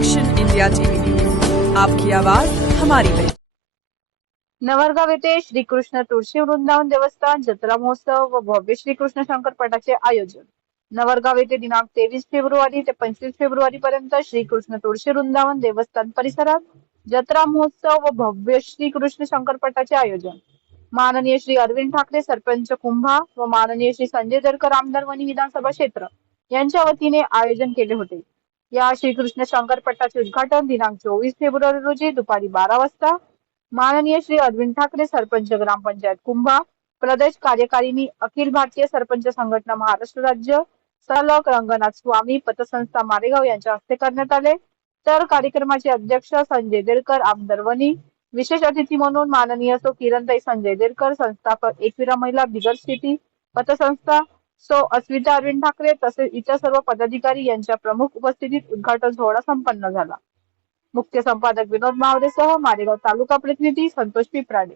Action India TV news, आपकी आवाज हमारी पहचान। नवरगाव येथे श्रीकृष्ण तुळशी वृंदावन देवस्थान जत्रा महोत्सव व भव्य श्रीकृष्ण शंकरपटाचे आयोजन। नवरगाव येथे दिनांक 23 फेब्रुवारी ते 25 फेब्रुवारी पर्यंत श्रीकृष्ण तुळशी वृंदावन देवस्थान परिसरात जत्रा महोत्सव व भव्य श्रीकृष्ण शंकरपटाचे आयोजन। माननीय श्री अरविंद ठाकरे सरपंच कुंभा व माननीय श्री संजय देरकर आमदार वणी विधानसभा क्षेत्र यांच्या वतीने आयोजन केले होते। या श्रीकृष्ण शंकरपटाचे उद्घाटन दिनांक 24 फेब्रुवारी रोजी दुपारी 12 वाजता माननीय श्री अरविंद ठाकरे सरपंच ग्रामपंचायत कुंभा प्रदेश कार्यकारिणी अखिल भारतीय सरपंच संघटना महाराष्ट्र राज्य सलग रंगनाथ स्वामी पतसंस्था मारेगाव यांच्या हस्ते करण्यात आले। तर कार्यक्रमाचे अध्यक्ष संजय देरकर आमदार वणी, विशेष अतिथी म्हणून माननीय सौ किरणताई संजय देरकर संस्थापक एकविरा महिला बिगर सिटी पतसंस्था सौ अस्मिता अरविंद ठाकरे तसेच इतर सर्व पदाधिकारी यांच्या प्रमुख उपस्थितीत उद्घाटन सोहळा संपन्न झाला। मुख्य संपादक विनोद मावरेसह मारेगाव तालुका प्रतिनिधी संतोष पिपराडे।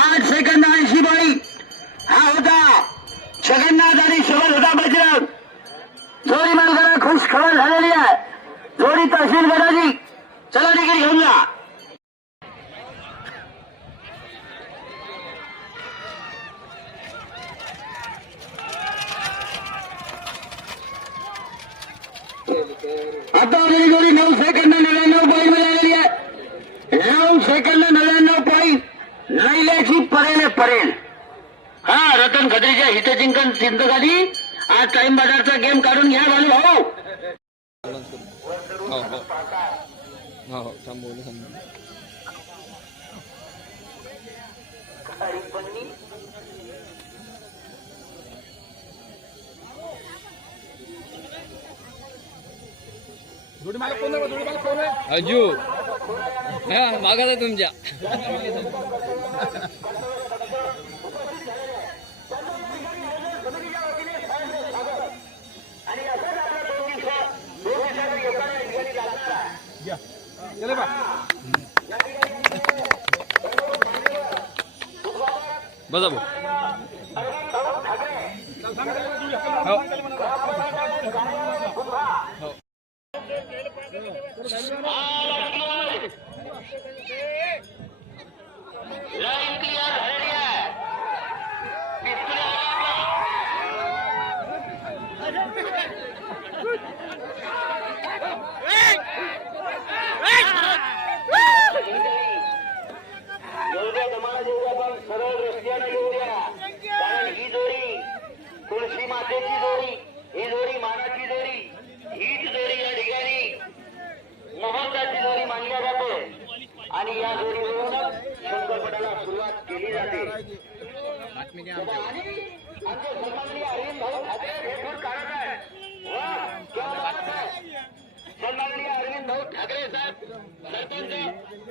आज सेकंद 80 बाई हा होता जगन्नाथ आणि शोभत होता बजरंग। जोडी मालकाला खुश खबर झालेली आहे। जोडी तहसील गडाजी चला तिकीट घेऊन जा। आता आपली जोडी 9 सेकंद 99 पॉईंट मध्ये आलेली आहे। 9 सेकंद 99 पॉईंट नाईल्याची परेल। हा रतन खत्रीच्या हितचिंतन सिंधगादी आज टाइम बाजारचा गेम काढून घ्या बालू भाऊ। अजू मागा तुमच्या बसा भाऊ। सरळ रस्त्याने येऊ द्या, कारण ही जोडी तुळशी मातेची जोडी, ही जोडी मानाची जोडी, हीच जोडी या ठिकाणी महत्वाची जोडी मानल्या जाते आणि या जोडीवरून शंकरपटाला सुरुवात केली जाते। आणि आमचे सन्माननीय अरविंद भाऊ ठाकरे भेटून काढत आहे। वा क्या बात है। सन्माननीय अरविंद भाऊ ठाकरे साहेब सरपंच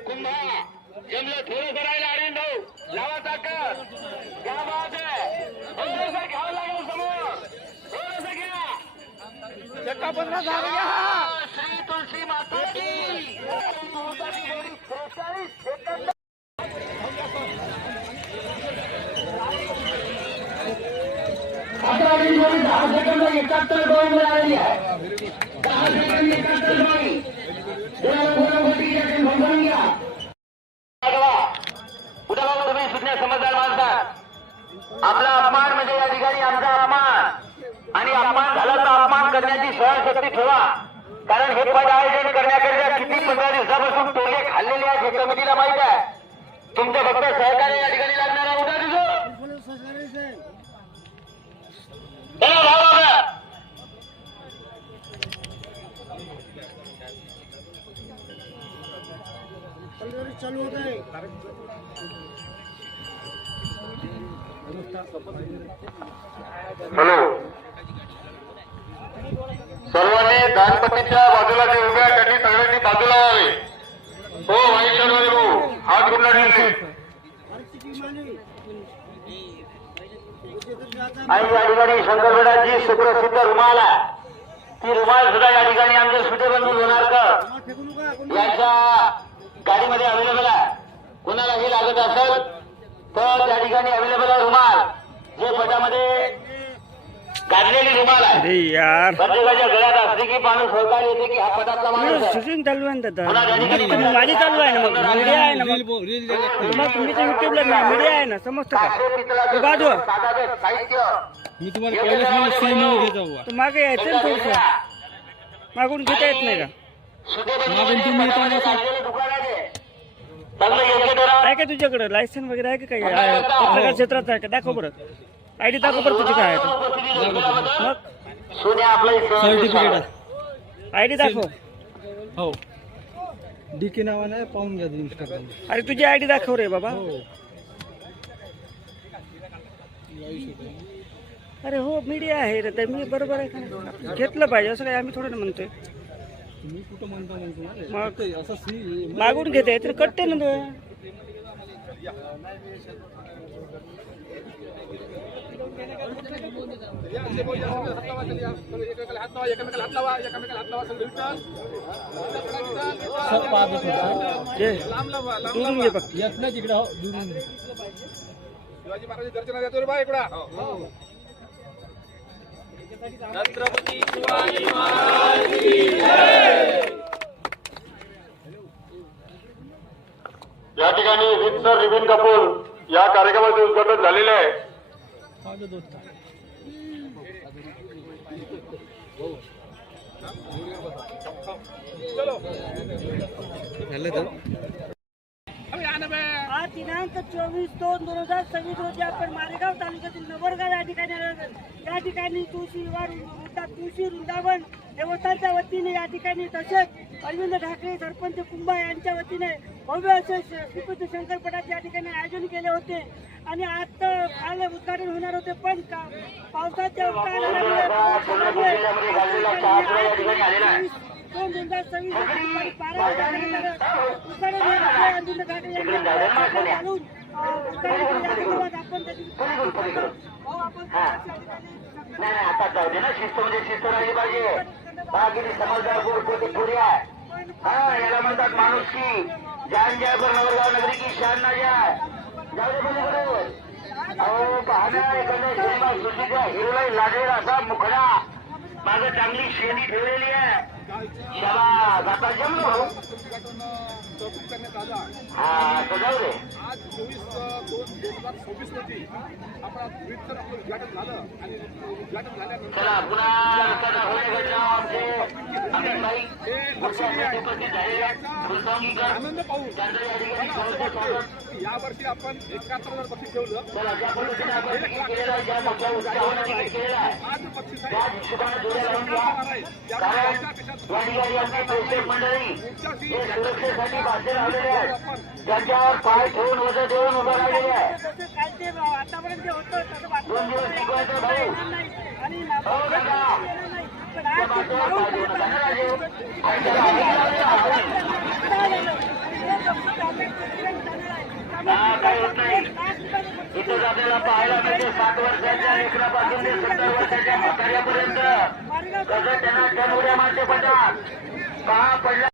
कुंभा जमलं थोडं करायला अरविंद भाऊ लावा ताकद। क्या बात है। थोडंसं घ्यावं लागेल समोर, थोडंसं घ्या। चक्का 15 झाले घ्या। श्री तुळशी माता की 43 सेकंद। आता ही जोडी 10 सेकंद 71 पॉईंट वर आलेली आहे। 10 सेकंद 71 पॉईंट। समजून घ्या। तुम्ही सुज्ञ समजदार माणसात आपला अपमान म्हणजे या ठिकाणी आमचा अपमान आणि अपमान झाला तर अपमान करण्याची सहनशक्ती ठेवा, कारण हे पद आयोजन करण्याकरिता किती 15 दिवसापासून टोले खाल्लेले आहेत हे कमिटीला माहित आहे। तुमचं फक्त सहकार्य या ठिकाणी लागणार आहे। उद्या दिसो चालू होत आहे। हॅलो, सर्वांनी गणपतीच्या बाजूला जे उभ्या त्यांनी सगळ्यांनी बाजूला व्हावे। हो वाईशरवाले भाऊ हात गुंडाळले आणि या ठिकाणी शंकरगडाची सुप्रसिद्ध रुमाल आहे. ती रुमाल सुद्धा या ठिकाणी आमचे सुटे बंधू होणार का यांच्या गाडीमध्ये अवेलेबल आहे. कोणालाही लागत असेल तर त्या ठिकाणी अवेलेबल आहे रुमाल, जे पटामध्ये गाडलेली रुमाल आहे. यार प्रत्येकाच्या गळ्यात असते की माणूस सहकार येते की हा पटातला माणूस आहे. शूटिंग चालू आहे ना पुन्हा त्या ठिकाणी दादा माझी चालू आहे ना मग मीडिया आहे ना मग रील द्यायला लागते. मग तुम्ही तर युट्यूबला मीडिया आहे ना समजतं का कासे पितळाचं बाजू. साधाचं साहित्य मी तुम्हाला पहिलेच मला सीन घेत जाऊ. तर मागे यायचं ना थोडंसं मागून घेता येत नाही का मागून तुम्ही येताना असं- दुकान आहे ते. चांगलं योग्य दरात आहे का तुझ्याकडे लायसन वगैरे आहे का काही पत्रकार क्षेत्रात आहे का दाखव बरं आयडी दाखव बरं तुझी काय आहे तर. मग सोन्या आपलं सर्टिफिकेट आहे. आयडी दाखव हो डीके नावाने पाहून घ्या इंस्टाग्राम. अरे तुझी आयडी दाखव रे बाबा. अरे हो मीडिया आहे रे तर मी बरोबर आहे का नाही? घेतलं पाहिजे असं काय आम्ही थोडं ना म्हणतोय. मी कुठं म्हणतो मग असं सी मागून घेते तर कटते ना तो. सब पाहत होतो. घे दुरून घे फक्त. येत नाही तिकडे हो दुरून. या ठिकाणी वित्सर रिबिन कपूर या कार्यक्रमाचे उद्घाटन झालेले आहे. पाहतो दोस्त. झालं तर आज दिनांक 24/2/2026 रोजी आपण मारेगाव तालुक्यातील नवरगाव या ठिकाणी तुळशी वृंदावन देवस्थानच्या वतीने या ठिकाणी तसेच अरविंद ठाकरे सरपंच कुंभा यांच्या वतीने भव्य असे श्रीकृष्ण शंकरपटाचे या ठिकाणी आयोजन केले होते आणि आता काल उद्घाटन होणार होते पण पावसाच्या काळामुळे 2026 दुपारी 12 वाजता उद्घाटन अरविंद ठाकरे यांच्या घालून नाही आता जाऊ दे ना. शिस्त म्हणजे शिस्त राहिली पाहिजे. बाकीची समजदार पुरी आहे. हा याला म्हणतात माणूस की जान जाय पर नवरगाव नगरी की शान ना जाय. जाऊ दे पलीकडे. अहो पाहणं एखाद्या सिनेमा सृष्टीचा हिरोलाही लागेल असा मुखडा मागं चांगली शेणी ठेवलेली आहे. शाबास आता जमलो. हा आता जाऊ दे. आज 24/2/2026 रोजी आपण विठ्ठल आपलं उद्घाटन झालं आणि उद्घाटन झाल्यानंतर चला पुन्हा एखादा होण्याकडे आमचे अमितभाई मुख्य उपस्थित झालेले आहेत. फुलसंगीकर आनंद पाहू त्यांचं या ठिकाणी सहर्ष स्वागत. या वर्षी आपण 71,000 बक्षीस ठेवलं. चला ज्या पद्धतीने आपण तिकीट केलेलं आहे, ज्या मोठ्या उत्साहाने तिकीट केलेलं आहे आज बक्षीस त्या हिशोबाने जोड्या लावून घ्या. कारण या ठिकाणी आमची प्रेक्षक मंडळी हे सुरक्षेसाठी बांधले लावलेले आहेत. त्यांच्यावर पाय ठेवून वजन देऊन उभं राहिलेले आहे. काल ते आतापर्यंत जे होतं तसं 2 दिवस टिकवायचं भाऊ. आणि हो दादा. पण आज ते पाय देऊ नका ना राजे. आणि त्याला हा काही होत नाही. इथंच आपल्याला पाहायला मिळते 7 वर्षाच्या लेकरापासून ते 70 वर्षाच्या म्हाताऱ्यापर्यंत कसं त्यांना टन उड्या मारते पडतात. पहा पडला